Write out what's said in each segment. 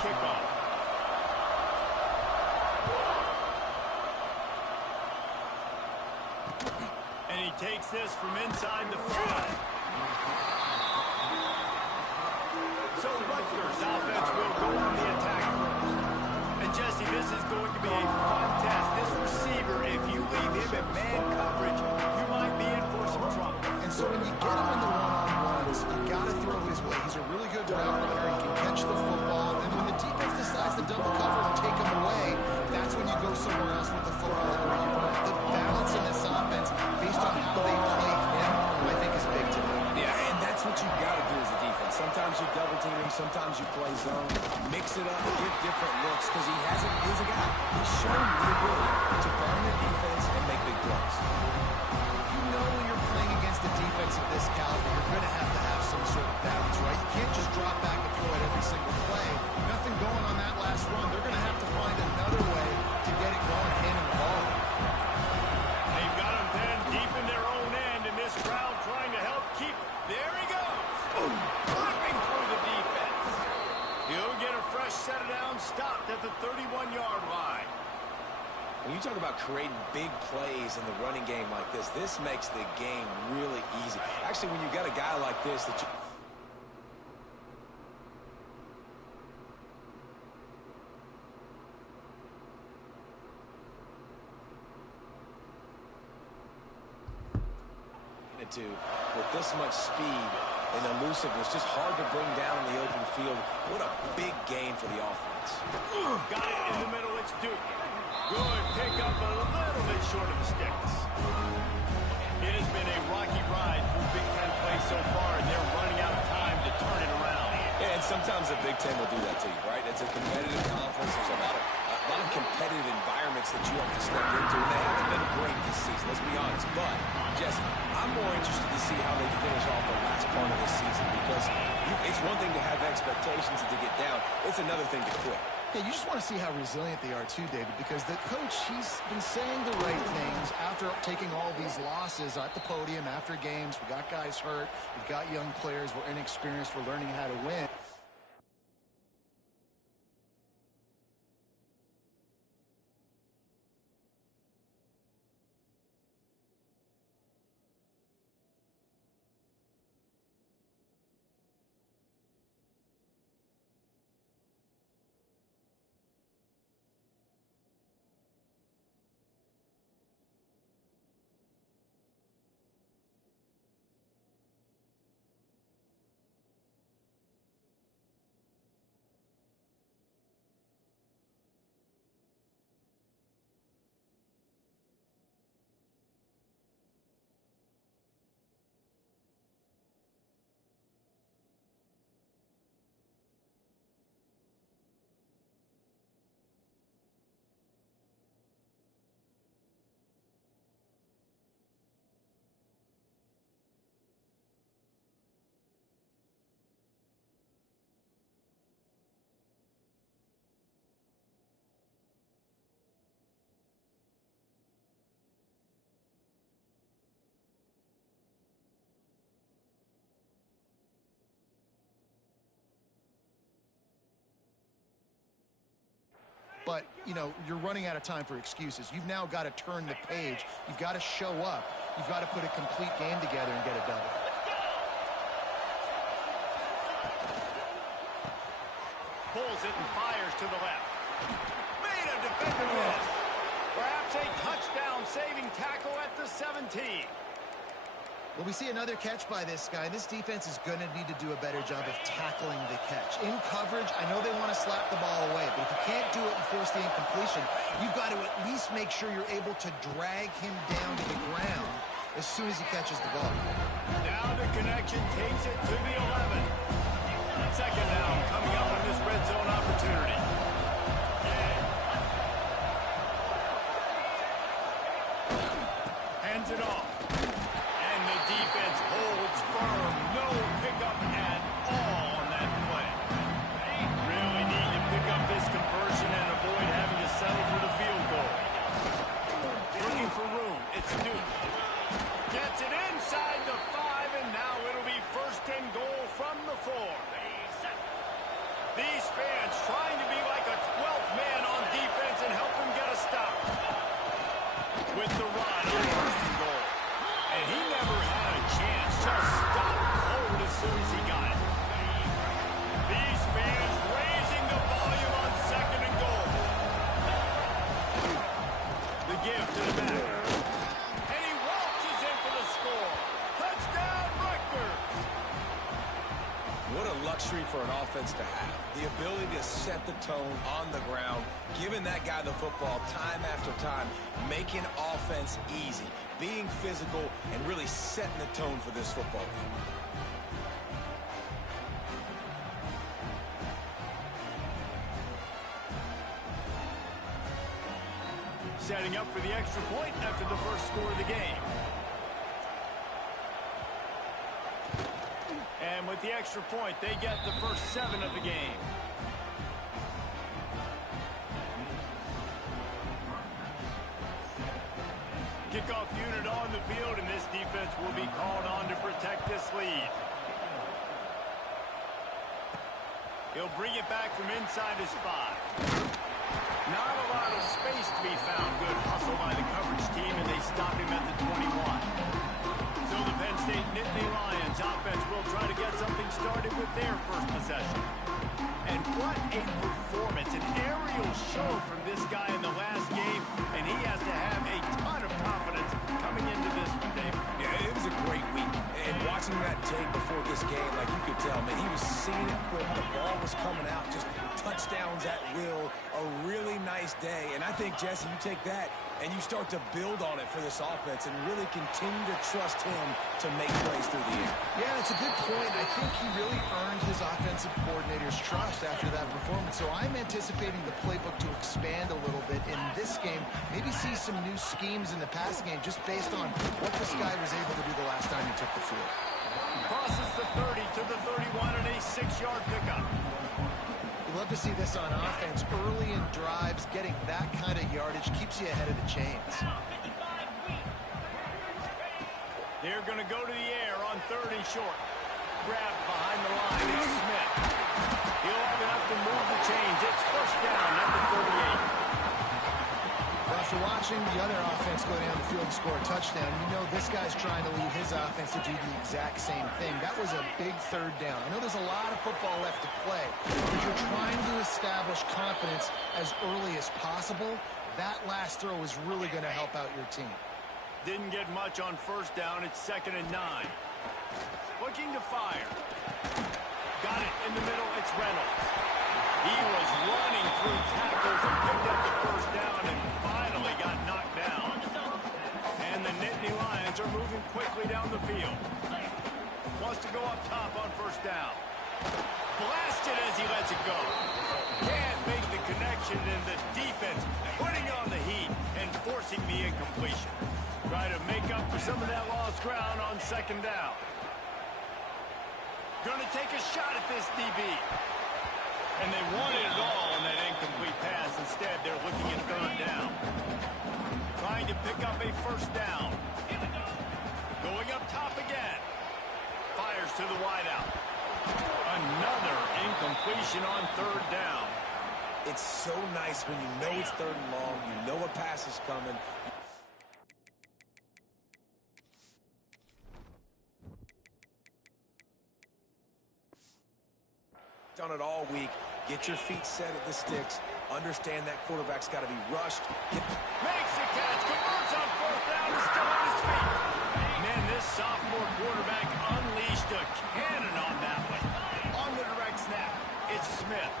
kickoff. And he takes this from inside the 5. So Rutgers offense will go on the attack first. And Jesse, this is going to be a fun test. This receiver, if you leave him in man coverage, you might be in for some trouble. And so when you get him in the one-on-ones, you got to throw his way. He's a really good route runner. He can catch the football. And when the defense decides to double cover and take him away, that's when you go somewhere else with the football. Where you put the balance in this offense based on how they play him, I think is big to me. Yeah, and that's what you got to do as a defense. Sometimes you double team him, sometimes you play zone, mix it up, give different looks, because he's a guy. He's shown the ability to burn the defense and make big plays. You know when you're playing against a defense of this caliber, you're going to have some sort of balance, right? You can't just drop back and throw it every single play. Nothing going on that last run. They're going to have to find another way to get it going, handing the ball. They've got him pinned deep in their own end, and this crowd trying to help keep. There he goes. Flipping through the defense. He'll get a fresh set down, stopped at the 31-yard line. When you talk about creating big plays in the running game like this makes the game really easy. Actually, when you got a guy like this that you... with this much speed and elusiveness, just hard to bring down in the open field. What a big gain for the offense. Got it in the middle, it's Duke. Good pick up, a little bit short of the sticks. It has been a rocky ride through Big Ten play so far, and they're running out of time to turn it around. Yeah, and sometimes the Big Ten will do that to you, right? It's a competitive conference. There's a lot of competitive environments that you have to step into, and they haven't been great this season, let's be honest. But, Jesse, I'm more interested to see how they finish off the last part of this season, because it's one thing to have expectations and to get down. It's another thing to quit. Yeah, you just want to see how resilient they are too, David, because the coach, he's been saying the right things after taking all these losses at the podium, after games. We got guys hurt. We've got young players. We're inexperienced. We're learning how to win. But, you know, you're running out of time for excuses. You've now got to turn the page. You've got to show up. You've got to put a complete game together and get it done. Pulls it and fires to the left. Made a defender miss. Perhaps a touchdown-saving tackle at the 17. Well, we see another catch by this guy. This defense is going to need to do a better job of tackling the catch. In coverage, I know they want to slap the ball away, but if you can't do it and force the incompletion, you've got to at least make sure you're able to drag him down to the ground as soon as he catches the ball. Now the connection takes it to the 11. Second down coming up on this red zone opportunity. Hands it off. And the defense holds firm. No pickup at all on that play. Really need to pick up this conversion and avoid having to settle for the field goal. Looking for room. It's Duke. Gets it inside the 5, and now it'll be first and goal from the 4. These fans trying to be like a 12th man on defense and help him get a stop. With the run on first and goal. And he never had a chance. Just stopped cold as soon as he got it. These fans raising the volume on second and goal. The give to the back. And he waltzes in for the score. Touchdown, Rutgers. What a luxury for an offense to have. The ability to set the tone on the ground, giving that guy the football time after time, making offense easy, being physical, and really setting the tone for this football game. Setting up for the extra point after the first score of the game. And with the extra point, they get the first 7 of the game. Kickoff unit on the field, and this defense will be called on to protect this lead. He'll bring it back from inside his 5. Not a lot of space to be found. Good hustle by the coverage team, and they stop him at the 21. So the Penn State Nittany Lions offense will try to get something started with their first possession. And what a performance, an aerial show from this guy in the last game, and he has to have a ton of confidence coming into this one, Dave. Yeah, it was a great week. And watching that tape before this game, like you could tell, man, he was seeing it quick. The ball was coming out, just touchdowns at will. A really nice day. And I think, Jesse, you take that and you start to build on it for this offense and really continue to trust him to make plays through the air. Yeah, it's a good point. I think he really earned his offensive coordinator's trust after that performance. So I'm anticipating the playbook to expand a little bit in this game. Maybe see some new schemes in the passing game just based on what this guy was able to do the last time he took the field. Crosses the 30 to the 31 and a 6-yard pickup. We love to see this on offense. Early in drives, getting that kind of yardage keeps you ahead of the chains. They're going to go to the air on 3rd and short. Grab behind the line. It's Smith. He'll have enough to move the chains. It's first down at the 38. After watching the other offense go down the field and score a touchdown, you know this guy's trying to lead his offense to do the exact same thing. That was a big 3rd down. I know there's a lot of football left to play, but you're trying to establish confidence as early as possible. That last throw is really going to help out your team. Didn't get much on first down. It's 2nd and 9. Looking to fire. Got it in the middle. It's Reynolds. He was running through tackles and picked up the first down and finally got knocked down. And the Nittany Lions are moving quickly down the field. Wants to go up top on first down. Blasted as he lets it go. Can't make the connection, and the defense putting on the heat and forcing the incompletion. Try to make up for some of that lost ground on 2nd down. Going to take a shot at this DB. And they wanted it all on that incomplete pass. Instead, they're looking at 3rd down. Trying to pick up a first down. Going up top again. Fires to the wideout. Another incompletion on 3rd down. It's so nice when you know it's 3rd and long, you know a pass is coming. Done it all week. Get your feet set at the sticks. Understand that quarterback's got to be rushed. Makes the catch. Converts on 4th down. Is still on his feet. Man, this sophomore quarterback unleashed a cannon on that one. On the direct snap, it's Smith.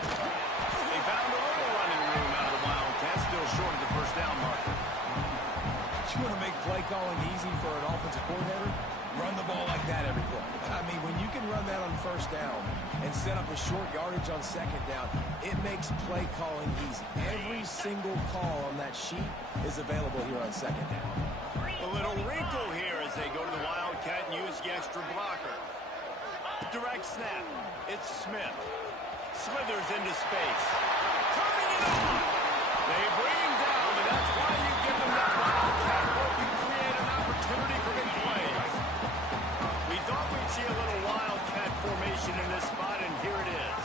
They found a little running room out of the Wildcats. Still short of the first down marker. You want to make play calling easy for an offensive coordinator? Run the ball like that every play. I mean, when you can run that on first down and set up a short yardage on 2nd down, it makes play calling easy. Every single call on that sheet is available here on 2nd down. A little wrinkle here as they go to the Wildcat and use the extra blocker. Direct snap. It's Smith. Slithers into space. Coming it on. They bring him down, and that's why you give them that Wildcat look and create an opportunity for big plays. We thought we'd see a little Wildcat formation in this spot, and here it is.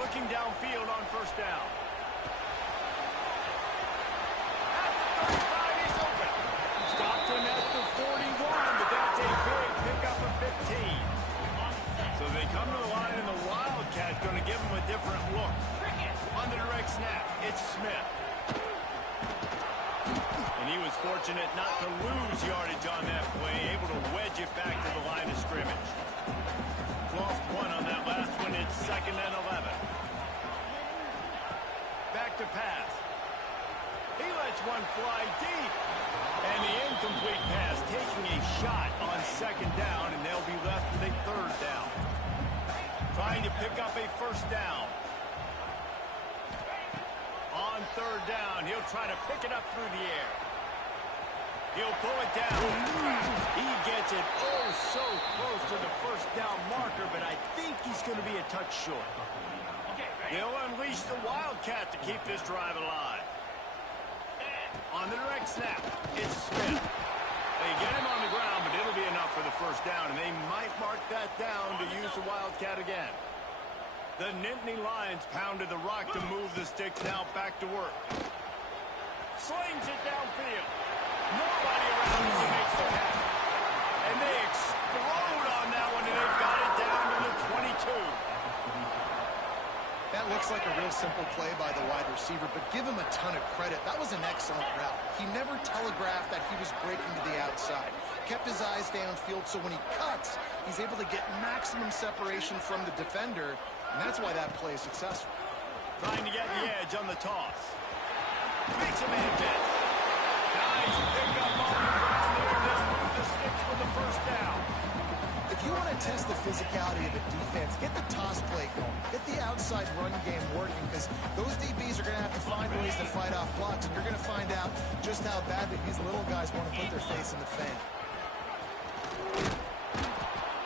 Looking downfield on first down. At the 35, he's open. Stopped him at the 41, but that's a big pickup of 15. So they come to the line, and the Wildcat going to give him a different look. On the direct snap, it's Smith. And he was fortunate not to lose yardage on that play, able to wedge it back to the line of scrimmage. Lost one on that last one. It's 2nd and 11. Back to pass. He lets one fly deep. And the incomplete pass taking a shot on 2nd down, and they'll be left with a 3rd down. Trying to pick up a 1st down. On 3rd down, he'll try to pick it up through the air. He'll pull it down. He gets it so close to the 1st down marker, but I think he's going to be a touch short. They'll unleash the Wildcat to keep this drive alive. On the direct snap, it's Smith. They get him on the ground, but it'll be enough for the 1st down, and they might mark that down to use the Wildcat again. The Nittany Lions pounded the rock to move the sticks now back to work. Slings it downfield. Nobody around as he makes the catch. And they explode on that one, and they've got it down to the 22. That looks like a real simple play by the wide receiver, but give him a ton of credit. That was an excellent route. He never telegraphed that he was breaking to the outside. Kept his eyes downfield, so when he cuts, he's able to get maximum separation from the defender, and that's why that play is successful. Trying to get the edge on the toss. Makes a man miss. Nice pickup on the ground there. They'll move the sticks for the 1st down. If you want to test the physicality of a defense, get the toss play going. Get the outside run game working, because those DBs are going to have to find ways to fight off blocks, and you're going to find out just how badly these little guys want to put their face in the fan.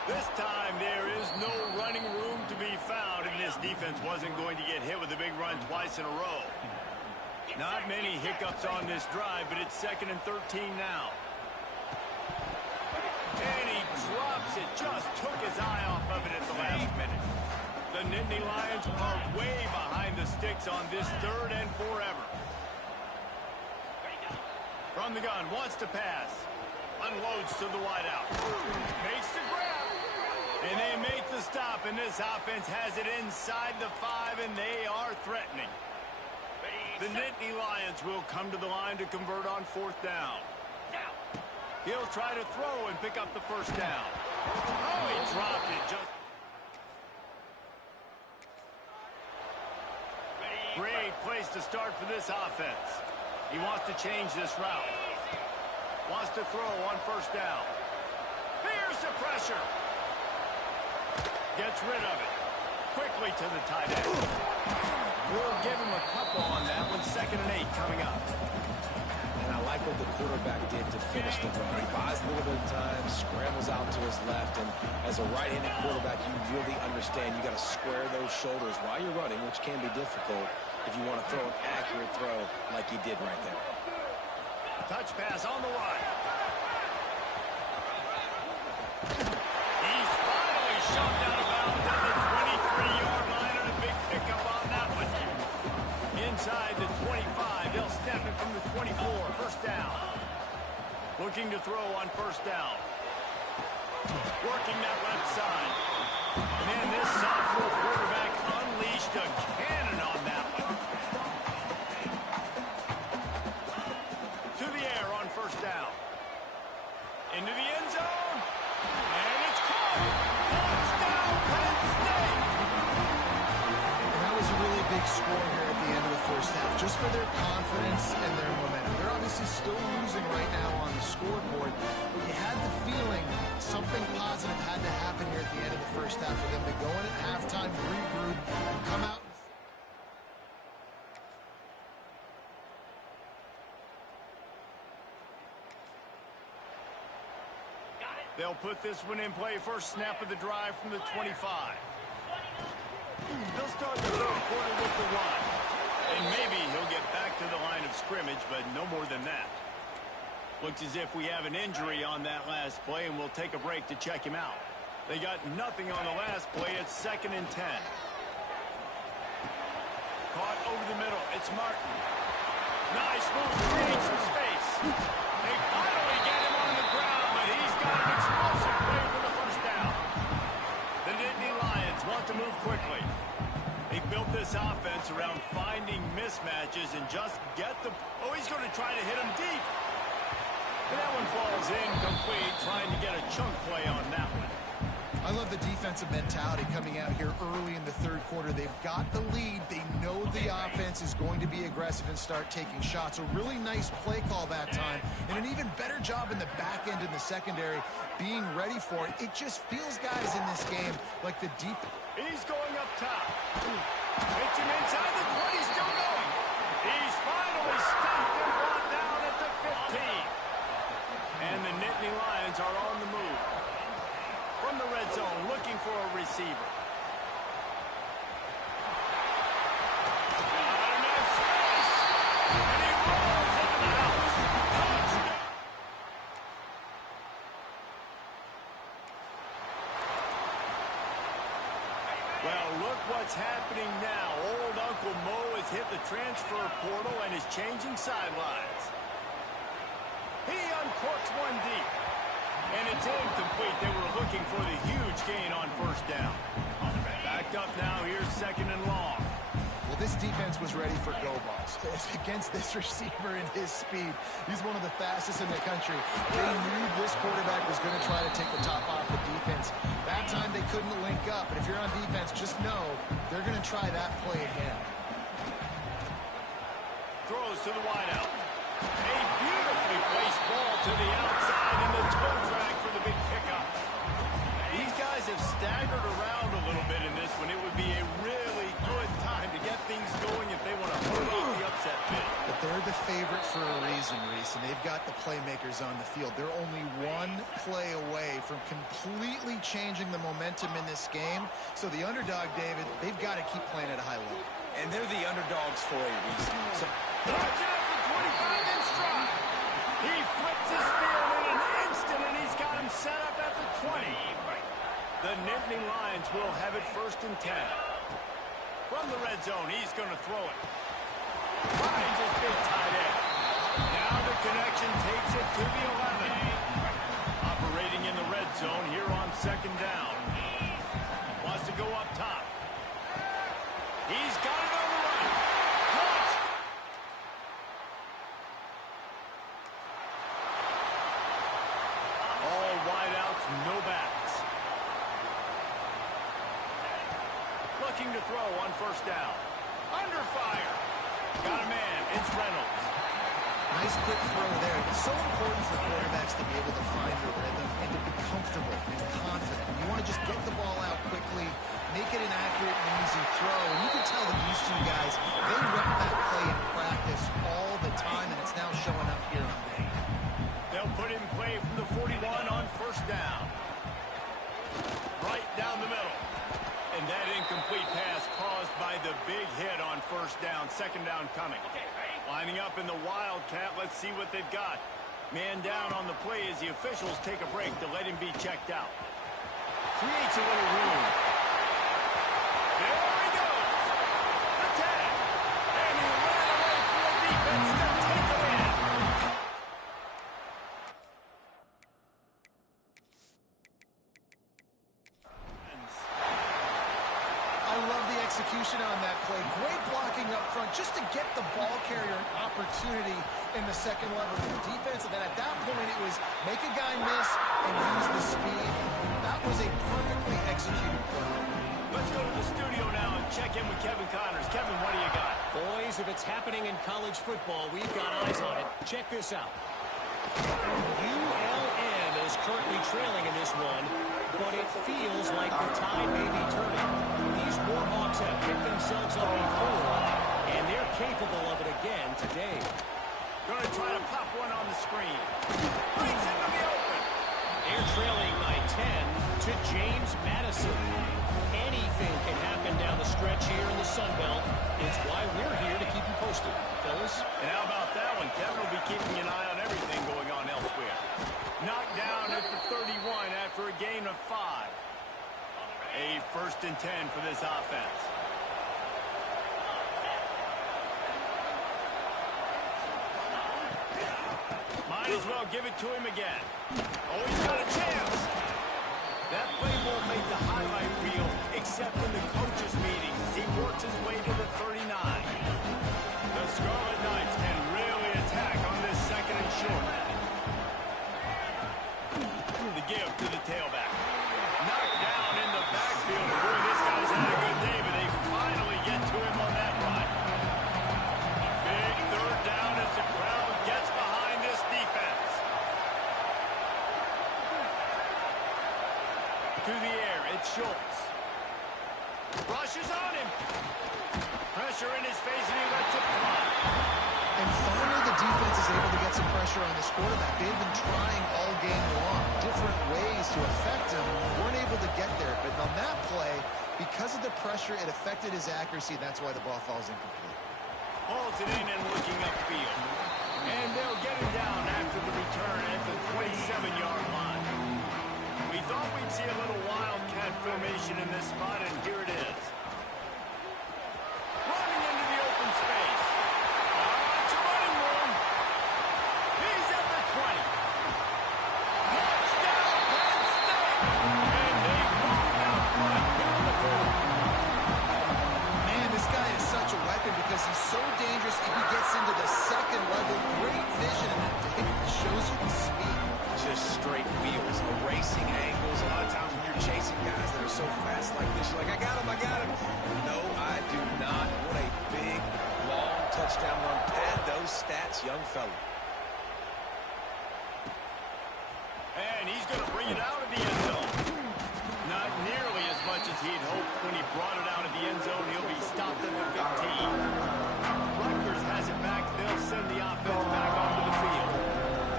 This time there is no running room to be found, and this defense wasn't going to get hit with a big run twice in a row. Not many hiccups on this drive, but it's 2nd and 13 now. And he drops it. Just took his eye off of it at the last minute. The Nittany Lions are way behind the sticks on this 3rd and forever. From the gun, wants to pass. Unloads to the wideout. Makes the grab. And they make the stop, and this offense has it inside the 5, and they are threatening. The Nittany Lions will come to the line to convert on 4th down. He'll try to throw and pick up the 1st down. Oh, he dropped it just... Great place to start for this offense. He wants to change this route. Wants to throw on 1st down. Here's the pressure. Gets rid of it. Quickly to the tight end. We'll give him a couple on that one. 2nd and 8 coming up. And I like what the quarterback did to finish the run. He buys a little bit of time, scrambles out to his left, and as a right-handed quarterback, you really understand you got to square those shoulders while you're running, which can be difficult if you want to throw an accurate throw like he did right there. Touch pass on the run. He's finally shoved out of bounds at the 23-yard line, and a big pickup on that one. Inside the 25, they'll snap it from the 24. 1st down. Looking to throw on 1st down. Working that left side. Man, this sophomore quarterback unleashed a cannon on that one. To the air on 1st down. Into the end zone. And it's caught. Touchdown, Penn State. And that was a really big score here at the end of the 1st half, just for their confidence and their momentum. They're obviously still losing right now on the scoreboard, but you had the feeling something positive had to happen here at the end of the 1st half for them to go in at halftime, regroup, and come out. They'll put this one in play. 1st snap of the drive from the 25. They'll start the 3rd quarter with the run. And maybe he'll get back to the line of scrimmage, but no more than that. Looks as if we have an injury on that last play, and we'll take a break to check him out. They got nothing on the last play. It's 2nd and 10. Caught over the middle. It's Martin. Nice move. Creates some space. They finally get him on the ground, but he's got an explosive play for the first down. The Nittany Lions want to move quickly. They built this offense around finding mismatches and just get the... Oh, he's going to try to hit him deep. And that one falls incomplete, trying to get a chunk play on that one. I love the defensive mentality coming out here early in the third quarter. They've got the lead. They know the offense is going to be aggressive and start taking shots. A really nice play call that time, and an even better job in the back end in the secondary being ready for it. It just feels, guys, in this game like the deep... He's going up top. Hits him inside the 20, still going. He's finally stopped and brought down at the 15. And the Nittany Lions are on the move. From the red zone, looking for a receiver. Got enough space. And he rolls into the house. Touchdown. Well, look what's happening now. Old Uncle Mo has hit the transfer portal and is changing sidelines. He uncorks one deep. And it's incomplete. They were looking for the huge gain on first down. Backed up now. Here's second and long. Well, this defense was ready for go balls. Against this receiver and his speed, he's one of the fastest in the country. They knew this quarterback was going to try to take the top off the defense. That time they couldn't link up. But if you're on defense, just know they're going to try that play again. Throws to the wideout. A beautifully placed ball to the outside in the toe drag for the big pickup. These guys have staggered around a little bit in this one. It would be a really good time to get things going if they want to hold off the upset bid. But they're the favorite for a reason, Reese, and they've got the playmakers on the field. They're only one play away from completely changing the momentum in this game. So the underdog, David, they've got to keep playing at a high level. And they're the underdogs for a reason. So Watch out for 25 in stride. He flips his field in an instant, and he's got him set up at the 20. The Nittany Lions will have it first and 10. From the red zone, he's going to throw it. Finds his big tight end. Now the connection takes it to the 11. Operating in the red zone here on second down. Wants to go up top. He's got it on the run. Caught. All wideouts, no backs. Looking to throw on first down. Under fire. Got a man. It's Reynolds. Nice quick throw there. It's so important for quarterbacks to be able to find their rhythm and to be comfortable and confident. You want to just get the ball out quickly, make it an accurate and easy throw. And you can tell that these two guys, they rep that play in practice all the time, and it's now showing up here on game. They'll put in play from the 41 on first down. Right down the middle. And that incomplete pass caused by the big hit on first down. Second down coming. Lining up in the Wildcat. Let's see what they've got. Man down on the play as the officials take a break to let him be checked out. Creates a little room. There he goes. The tag. And he ran away from the defense to take it in. I love the execution on that play. Great blocking up front just to get the ball carrier an opportunity in the second level of the defense. And then at that point, it was make a guy miss and use the speed. That was a perfectly executed play. Let's go to the studio now and check in with Kevin Connors. Kevin, what do you got? Boys, if it's happening in college football, we've got eyes on it. Check this out. ULM is currently trailing in this one, but it feels like the tide may be turning. These Warhawks have picked themselves up before, and they're capable of it again today. Going to try to pop one on the screen. Brings into the open. They're trailing by 10 to James Madison. Anything can happen down the stretch here in the Sun Belt. It's why we're here to keep you posted, fellas. And how about that one? Kevin will be keeping an eye on everything going on elsewhere. Knocked down at the 31 after a gain of 5. A first and 10 for this offense. Might as well give it to him again. Oh, he's got a chance. That play won't make the highlight reel, except in the coaches' meetings. He works his way to the 39. The Scarlet Knights can really attack on this second and short. The give to the tailback. Knocked down in the backfield. Boy, this guy's had a good day, but they finally get to him on that run. Big third down as the crowd gets behind this defense. To the air, it's Schultz. Rushes on him. Pressure in his face, and he lets it fly. And finally, the defense is able to get some pressure on this quarterback. They've been trying all game long, different ways to affect him. Weren't able to get there, but on that play, because of the pressure, it affected his accuracy. That's why the ball falls incomplete. Hauls it in and looking upfield. And they'll get him down after the return at the 27-yard line. We thought we'd see a little wildcat formation in this spot, and here it is. Running into the open space. It's a running room. He's at the 20. Touchdown, Penn State. And they moved out front here in the fourth. Man, this guy is such a weapon because he's so dangerous if he gets into the second level. Great vision, and it shows you the speed. Just straight wheels, erasing angles. A lot of times when you're chasing guys that are so fast like this, you're like, I got him, I got him. No, I do not. What a big, long touchdown run. Pad those stats, young fella. And he's going to bring it out of the end zone. Not nearly as much as he'd hoped when he brought it out of the end zone. He'll be stopped at the 15. Rutgers has it back. They'll send the offense back onto the field.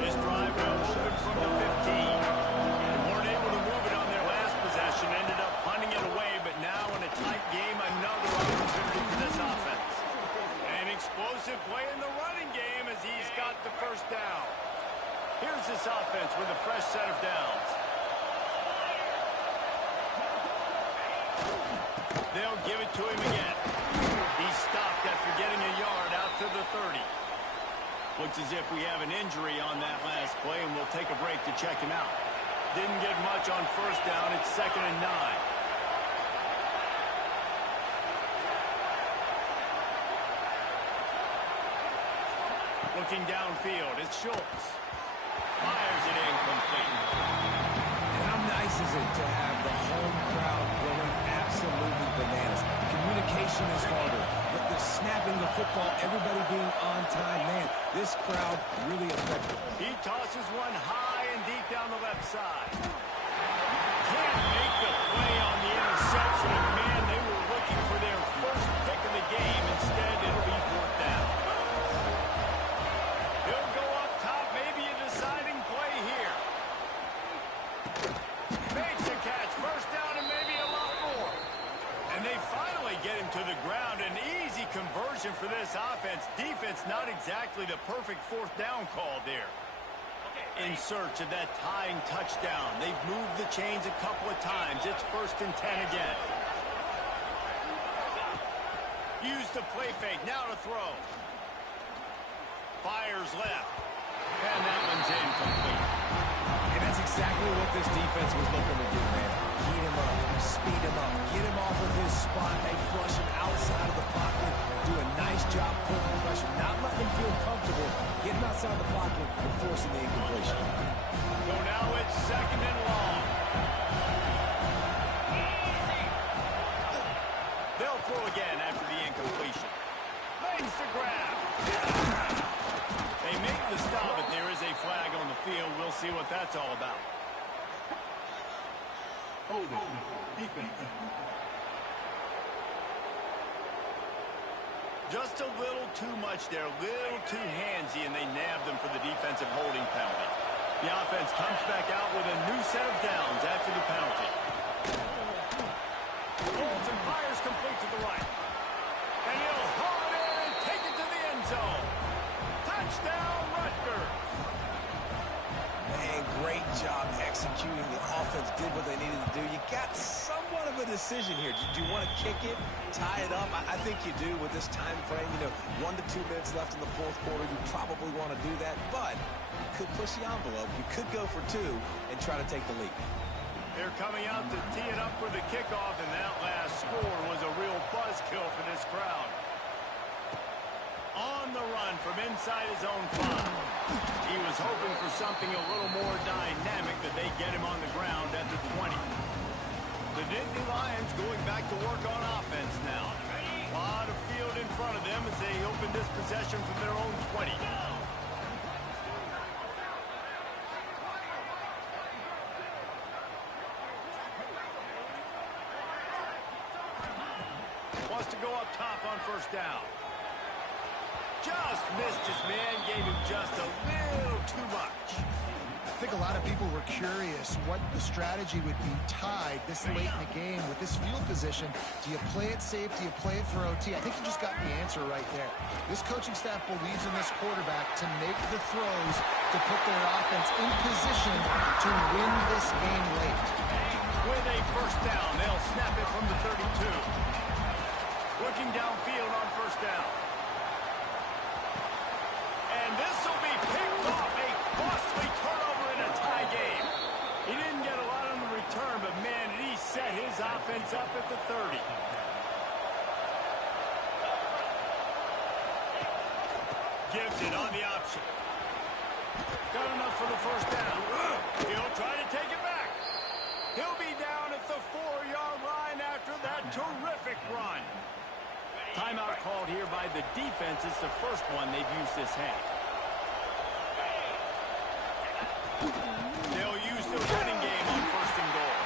This drive will open from the 15. They weren't able to move it on their last possession. Ended up punting it away, but now in a tight game, another opportunity for this offense. An explosive play in the running game as he's got the first down. Here's this offense with a fresh set of downs. They'll give it to him again. He's stopped after getting a yard out to the 30. Looks as if we have an injury on that last play, and we'll take a break to check him out. Didn't get much on first down. It's 2nd and 9. Looking downfield, it's Schultz. Fires it incomplete. And how nice is it to have the home crowd going absolutely bananas? Communication is harder, but the snapping the football, everybody being on time, man, this crowd really effective. He tosses one high and deep down the left side. Can't make the play on the interception, and man, they were looking for their first pick of the game. Instead, it'll be 4th down. He'll go up top, maybe a deciding play here. Makes the catch, first down, and maybe a lot more. And they finally get him to the ground. An easy conversion for this offense. Defense not exactly the perfect 4th down call there. In search of that tying touchdown. They've moved the chains a couple of times. It's 1st and 10 again. Use the play fake. Now to throw. Fires left. And that one's incomplete. And that's exactly what this defense was looking to do, man. Heat him up, speed him up, get him off of his spot. They flush him outside of the pocket, do a nice job putting pressure, not letting him feel comfortable, get him outside the pocket and forcing the incompletion. So now it's 2nd and long. They'll throw again after the incompletion. Makes the grab. They make the stop, but there is a flag on the field. We'll see what that's all about. Just a little too much there, a little too handsy, and they nabbed them for the defensive holding penalty. The offense comes back out with a new set of downs after the penalty. Holds and fires complete to the right. And he'll haul it in and take it to the end zone. Touchdown, Rutgers. Man, great job executing. The offense did what they needed to do. You got some somewhat of a decision here. Do you want to kick it, tie it up? I think you do with this time frame. 1 to 2 minutes left in the fourth quarter. You probably want to do that, but you could push the envelope. You could go for 2 and try to take the lead. They're coming out to tee it up for the kickoff, and that last score was a real buzzkill for this crowd. On the run from inside his own 5. He was hoping for something a little more dynamic, but they get him on the ground at the 20. The Nittany Lions going back to work on offense now. A lot of field in front of them as they open this possession from their own 20. Wants to go up top on first down. Just missed his man, gave him just a little too much. I think a lot of people were curious what the strategy would be tied this late in the game with this field position. Do you play it safe? Do you play it for OT? I think you just got the answer right there. This coaching staff believes in this quarterback to make the throws to put their offense in position to win this game late. With a first down, they'll snap it from the 32. Looking downfield on first down. And this will be picked off. A costly turnover in a tie game. He didn't get a lot on the return, but man, did he set his offense up at the 30. Gives it on the option. Got enough for the first down. He'll try to take it back. He'll be down at the 4-yard line after that terrific run. Timeout called here by the defense. It's the first one they've used this half. They'll use the running game on first and goal.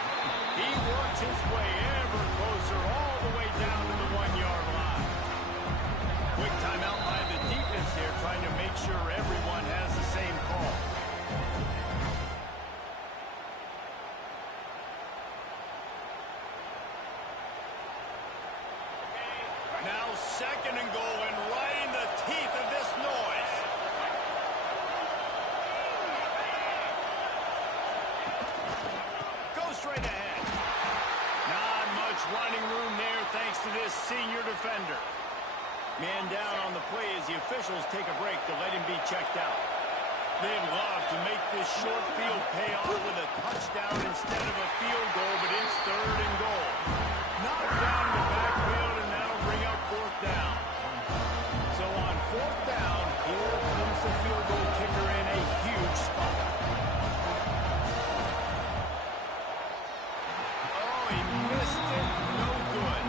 He works his way ever closer all the way down to the 1-yard line. Quick timeout by the defense here, trying to make sure everyone has the same call. Now second and goal, and right in the teeth of this noise. Go straight ahead. Not much running room there thanks to this senior defender. Man down on the play as the officials take a break to let him be checked out. They'd love to make this short field pay off with a touchdown instead of a field goal, but it's third and goal. Knocked down in the backfield, and that'll bring up fourth down. So on fourth down, here comes the field goal kicker in a huge spot. Oh, he missed it. No good.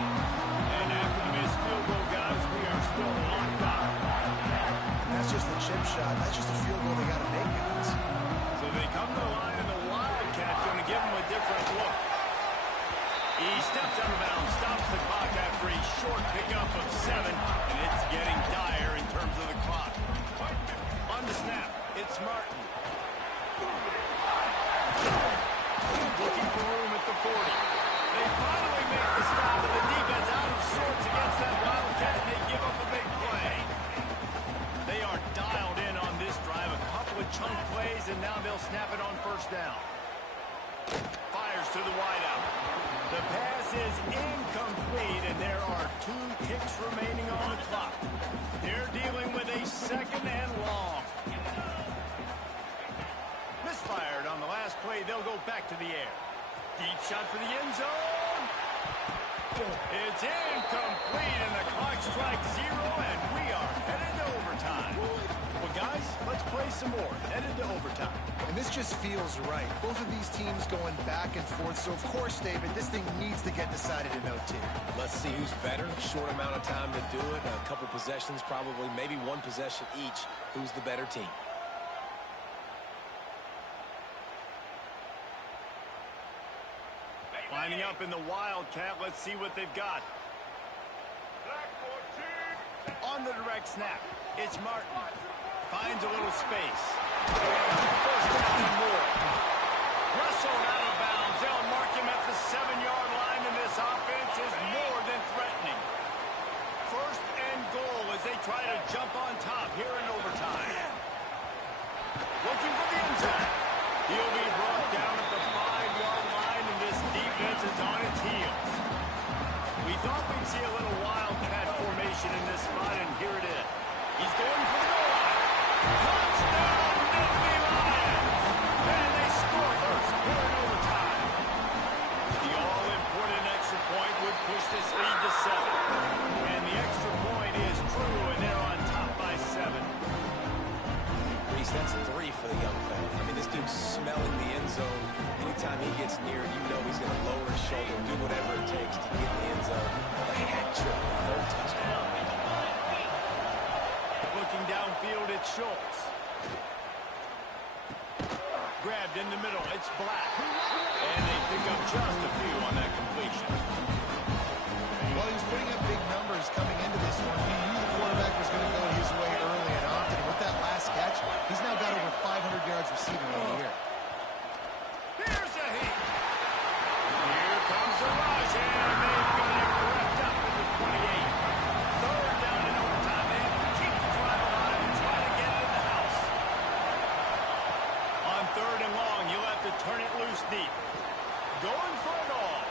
And after the missed field goal, guys, we are still locked up. That's just a chip shot. That's just a field goal they got to make, guys. So they come to the line, and the Wildcats going to give him a different look. He steps out of bounds, stops the clock after a short pickup of 7, and it's getting dire in terms of the clock. On the snap, it's Martin. Looking for room at the 40. They finally make the stop, and the defense out of sorts against that Wildcat, and they give up a big play. They are dialed in on this drive, a couple of chunk plays, and now they'll snap it on first down. Fires to the wideout. The pass is incomplete, and there are 2 ticks remaining on the clock. They're dealing with a second and long. Misfired on the last play. They'll go back to the air. Deep shot for the end zone. It's incomplete, and the clock strikes 0, and we are headed to overtime. Well, guys, let's play some more. Headed to overtime. And this just feels right. Both of these teams going back and forth. So, of course, David, this thing needs to get decided in OT. Let's see who's better. Short amount of time to do it. A couple possessions, probably maybe 1 possession each. Who's the better team? Lining up in the Wildcat. Let's see what they've got. On the direct snap, it's Martin. Finds a little space. First down and more. Wrestled out of bounds. They'll mark him at the 7-yard line, and this offense is more than threatening. First and goal as they try to jump on top here in overtime. Looking for the end zone. He'll be brought down at the 5-yard line, and this defense is on its heels. Touchdown, Nittany Lions! And they score first here in overtime. The all-important extra point would push this lead to 7. And the extra point is true, and they're on top by 7. Reese, that's 3 for the young fella. I mean, this dude's smelling the end zone. Anytime he gets near, you know he's going to lower his shoulder, do whatever it takes to get in the end zone. A hat trick, a third touchdown. Looking downfield, it's Schultz. Grabbed in the middle, it's Black. And they pick up just a few on that completion. Well, he was putting up big numbers coming into this one. He knew the quarterback was going to go his way early and often. And with that last catch, he's now got over 500 yards receiving on the year. Here's a hit. Here comes the rush, and they've got it wrapped up in the 28. Third down in overtime. They have to keep the drive alive and try to get it in the house. On third and long, you'll have to turn it loose deep. Going for it all.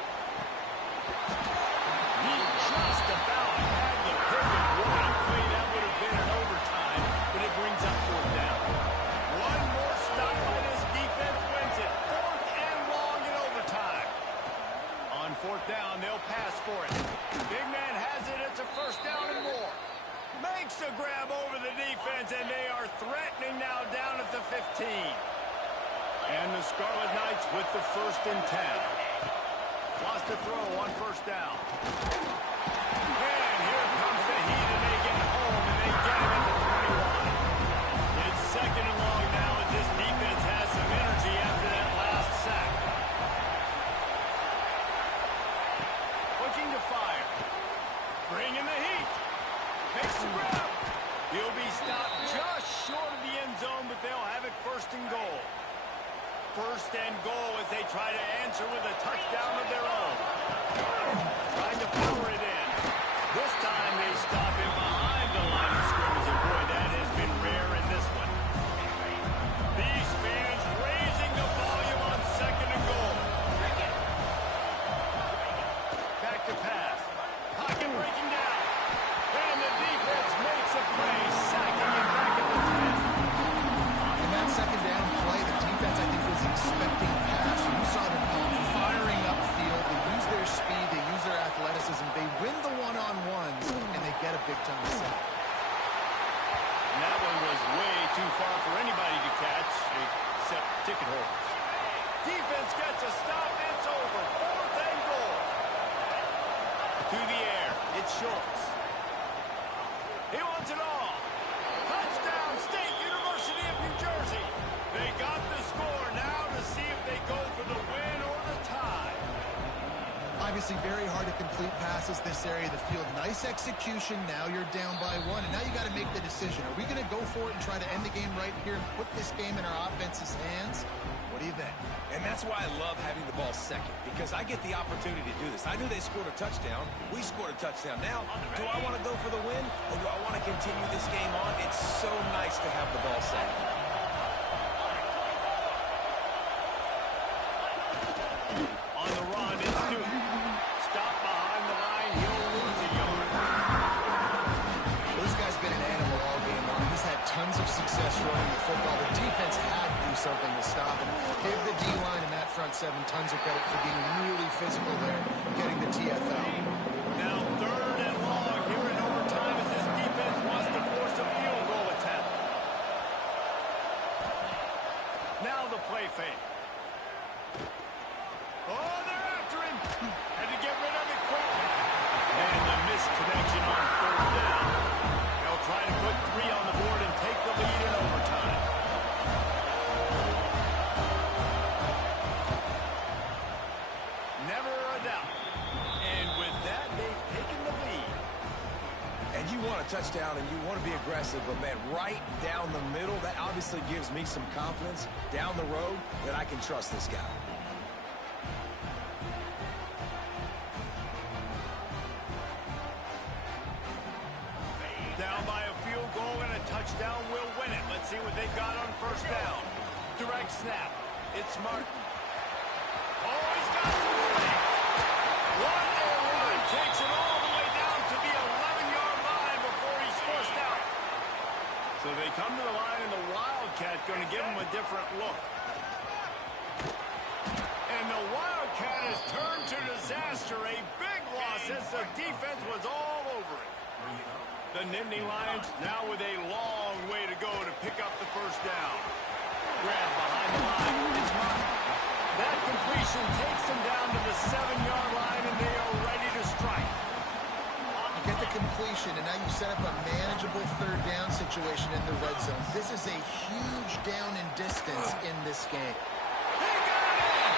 He just about had the pick and what a play that would have been in overtime, but it brings up fourth down. One more stop by this defense wins it. Fourth and long in overtime. On fourth down, they'll pass for it. Big man has it. It's a first down and more. Makes a grab over the defense, and they are threatening now down at the 15. And the Scarlet Knights with the 1st and 10. Lost a throw on first down. And here comes the heat, and they get home, and they get him at the 21. It's second and long now as this defense has some energy after that last sack. Looking to fire. Bringing the heat. Makes the grab. He'll be stopped just short of the end zone, but they'll have it 1st and goal. 1st and goal as they try to answer with a touchdown of their own. Trying to power it in. This time they stop him behind the line of scrimmage, and boy, that has been rare in this one. These fans raising the volume on 2nd and goal. Back to pass. Pocket breaking down. And the defense makes a play, sacking him back at the 10. In that second down play, the defense, I think, was expecting pass. You saw them firing upfield. They use their speed. They use their athleticism. They win the one-on-ones, and they get a big-time sack. And that one was way too far for anybody to catch, except ticket holders. Defense gets a stop. It's over. 4th and goal. To the air. It's Schultz. He wants it all. Touchdown, State University of New Jersey. They got the score now to see if they go for the win or the tie. Obviously, very hard to complete passes this area of the field. Nice execution. Now you're down by 1, and now you got to make the decision. Are we going to go for it and try to end the game right here and put this game in our offense's hands? What do you think? And that's why I love having the ball second, because I get the opportunity to do this. I knew they scored a touchdown. We scored a touchdown. Now, do I want to go for the win, or do I want to continue this game on? It's so nice to have the ball second. On the run, it's Duke. Stop behind the line. He'll lose a yard. Well, this guy's been an animal all game long. He's had tons of success running the football. The defense had to do something to stop him. Give the D-line and that front 7 tons of credit for being really physical there, getting the TFL. Now 3rd and long here in overtime as this defense wants to force a field goal attempt. Now the play fake. Oh, they're after him. Had to get rid of it quickly. And the missed connection on 3rd down. They'll try to put 3 on the board and take the lead in overtime. Never a doubt. And with that, they've taken the lead. And you want a touchdown and you want to be aggressive, but man, right down the middle, that obviously gives me some confidence down the road that I can trust this guy. Down by a field goal and a touchdown will win it. Let's see what they've got on first down. Direct snap. It's Martin. Oh, he's got some space. What a run. Takes it all the way down to the 11-yard line before he's forced out. So they come to the line, and the Wildcat going to give them a different look. And the Wildcat has turned to disaster. A big loss as the defense was all over it. The Nittany Lions now with a long way to go to pick up the first down. Grab behind the line. It's mine. That completion takes them down to the 7-yard line, and they are ready to strike. You get the completion, and now you set up a manageable third down situation in the red zone. This is a huge down in distance in this game. He got it!